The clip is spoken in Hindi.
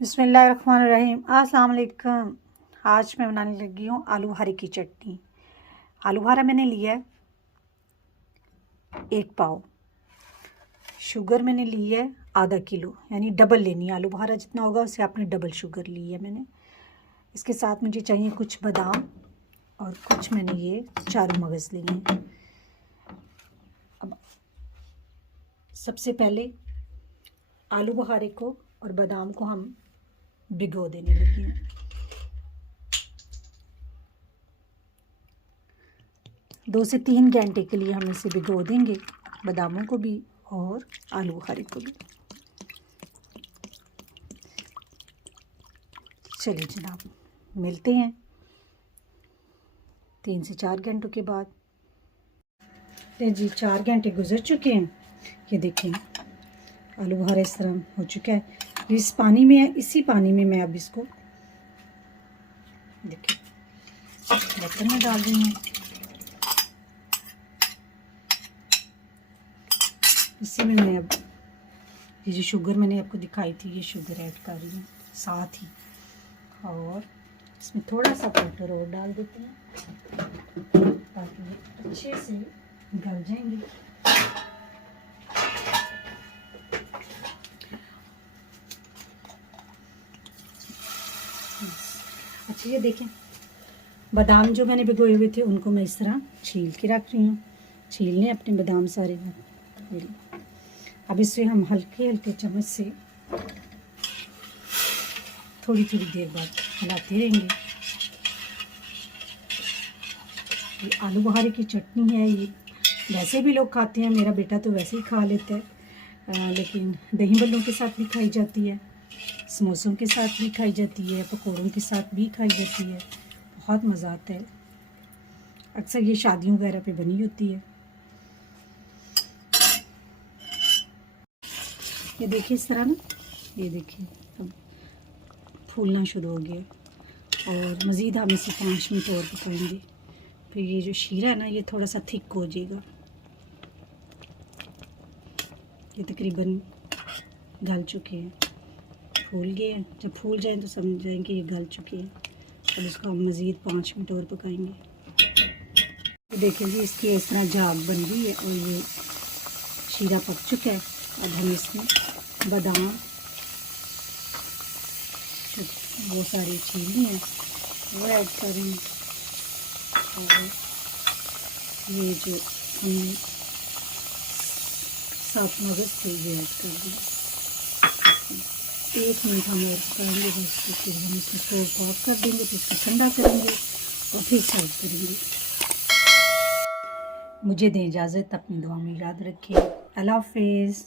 बिस्मिल्लाहिर्रहमानिर्रहीम। अस्सलाम वालेकुम। आज मैं बनाने लगी हूँ आलू बुखारे की चटनी। आलू बुखारा मैंने लिया है 1 पाव। शुगर मैंने ली है आधा किलो, यानी डबल लेनी है। आलू बुखारा जितना होगा उससे आपने डबल शुगर ली है मैंने। इसके साथ मुझे चाहिए कुछ बादाम और कुछ मैंने ये चारू मगज़ लिए हैं। अब सबसे पहले आलू बुखारे को और बादाम को हम भिगो देने लगे हैं। 2 से 3 घंटे के लिए हम इसे भिगो देंगे, बादामों को भी और आलू बुखारे को भी। चलिए जनाब, मिलते हैं 3 से 4 घंटों के बाद। जी 4 घंटे गुजर चुके हैं। ये देखें आलू बुखारा इस तरह हो चुका है। इस पानी में है, इसी पानी में मैं अब इसको देखिए बर्तन में डाल रही हूँ। इसी में मैं अब ये जो शुगर मैंने आपको दिखाई थी, ये शुगर ऐड कर रही हूँ साथ ही, और इसमें थोड़ा सा वाटर और डाल देते हैं ताकि ये अच्छे से गल जाएंगे। अच्छा ये देखें, बादाम जो मैंने भिगोए हुए थे उनको मैं इस तरह छील के रख रही हूँ। छील लें अपने बादाम सारे। अब इसे हम हल्के हल्के चम्मच से थोड़ी थोड़ी देर बाद हिलाते रहेंगे। ये आलू बुखारे की चटनी है। ये वैसे भी लोग खाते हैं, मेरा बेटा तो वैसे ही खा लेता है, लेकिन दही बल्लों के साथ भी खाई जाती है, समोसों के साथ भी खाई जाती है, पकौड़ों के साथ भी खाई जाती है। बहुत मज़ा आता है। अक्सर ये शादियों वगैरह पे बनी होती है। ये देखिए इस तरह ना, ये देखिए अब फूलना शुरू हो गया और मज़ीद हम इसे 5 मिनट और पकाएंगे। फिर ये जो शीरा है ना, ये थोड़ा सा थिक हो जाएगा। ये तकरीबन गल चुके हैं, फूल गए हैं। जब फूल जाएं तो समझ जाएंगे ये गल चुके हैं। अब इसको हम मज़ीद 5 मिनट और पकाएंगे। तो देखिए जी, इसकी इस तरह झाग बन गई है और ये शीरा पक चुका है। अब हम इसमें बादाम वो सारी छीली हैं वो ऐड करें, और ये जो हम सात मगज़ थे ये ऐड कर दें। 1 मिनट हम और पकाएंगे बस। फिर हम इसमें स्टोव ऑफ कर देंगे, फिर इसको ठंडा करेंगे और फिर सर्व करेंगे। मुझे दें इजाज़त, अपनी दुआ में याद रखें। अल्लाह हाफ़िज़।